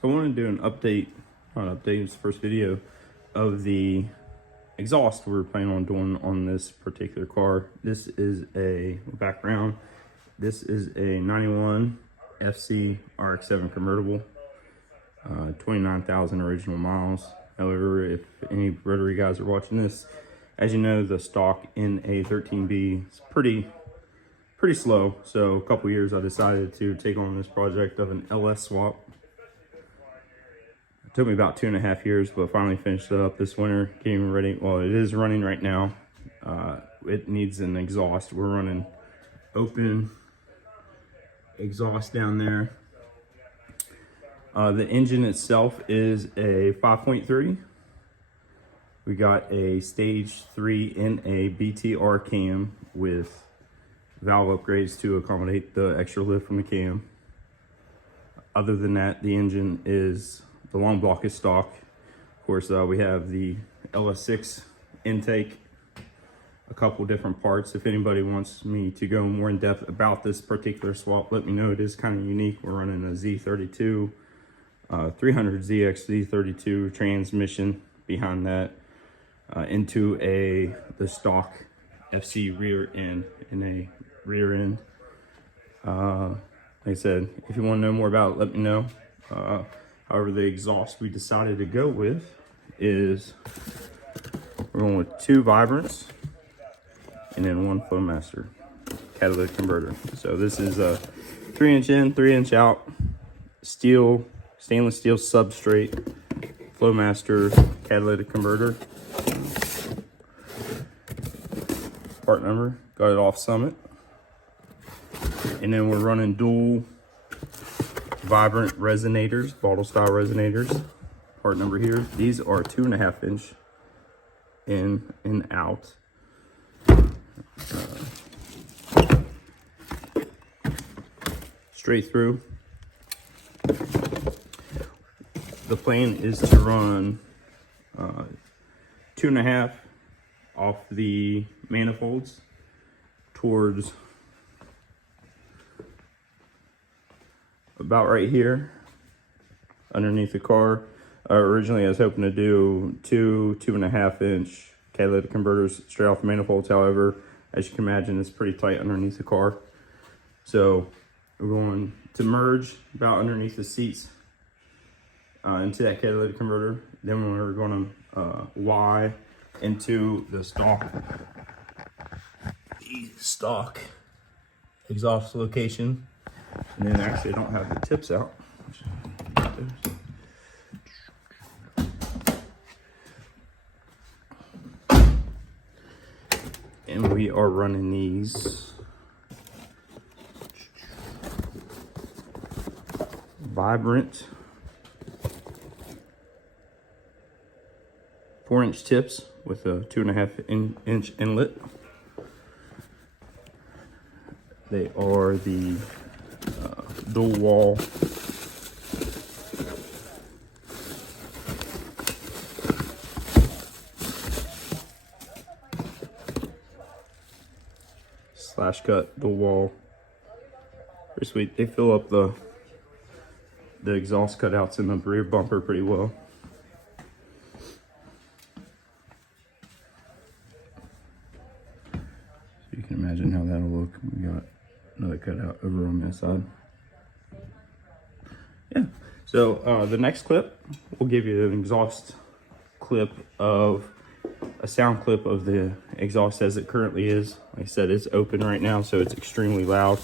So I want to do an update, not an update, it's the first video of the exhaust we're planning on doing on this particular car. This is a background. This is a 91 FC RX-7 convertible, 29,000 original miles. However, if any rotary guys are watching this, as you know, the stock in a 13B is pretty slow. So a couple years I decided to take on this project of an LS swap. It took me about 2.5 years, but finally finished it up this winter, getting ready. Well, it is running right now. It needs an exhaust. We're running open exhaust down there. The engine itself is a 5.3. We got a stage 3 in a BTR cam with valve upgrades to accommodate the extra lift from the cam. Other than that, the engine is, the long block is stock. Of course, we have the LS6 intake, a couple different parts. If anybody wants me to go more in depth about this particular swap, let me know. It is kind of unique. We're running a Z32, 300ZX Z32 transmission behind that into the stock FC rear end in a rear end. Like I said, if you want to know more about it, let me know. However, the exhaust we decided to go with is we're going with 2 vibrants and then 1 Flowmaster catalytic converter. So this is a 3-inch in, 3-inch out, stainless steel substrate Flowmaster catalytic converter. Part number, got it off Summit. And then we're running dual vibrant resonators, bottle style resonators. Part number here. These are 2.5 inch in and out. Straight through. The plan is to run 2.5 off the manifolds towards about right here underneath the car. Originally I was hoping to do 2.5 inch catalytic converters straight off the manifolds. However, as you can imagine, it's pretty tight underneath the car. So we're going to merge about underneath the seats into that catalytic converter. Then we're going to Y into the stock exhaust location. And then actually I don't have the tips out. And we are running these vibrant 4-inch tips with a 2.5 inch inlet. They are the dual wall slash cut dual wall. Pretty sweet. They fill up the exhaust cutouts in the rear bumper pretty well. So you can imagine how that'll look. We got another cutout over on this side. Yeah, so the next clip, we'll give you an exhaust clip of a sound clip of the exhaust as it currently is. Like I said, it's open right now, so it's extremely loud.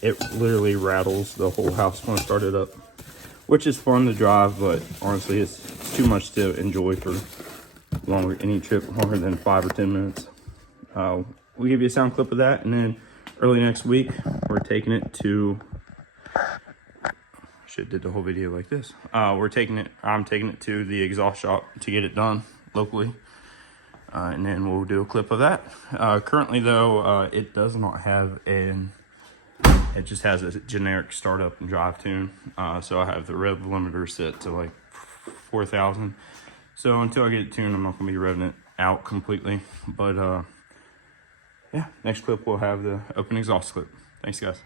It literally rattles the whole house when I start it up, which is fun to drive, but honestly, it's too much to enjoy for any trip longer than 5 or 10 minutes. We'll give you a sound clip of that, and then early next week, we're taking it to, should did the whole video like this. I'm taking it to the exhaust shop to get it done locally. And then we'll do a clip of that. Currently though, it does not have it just has a generic startup and drive tune. So I have the rev limiter set to like 4,000. So until I get it tuned, I'm not gonna be revving it out completely. But yeah, next clip we'll have the open exhaust clip. Thanks guys.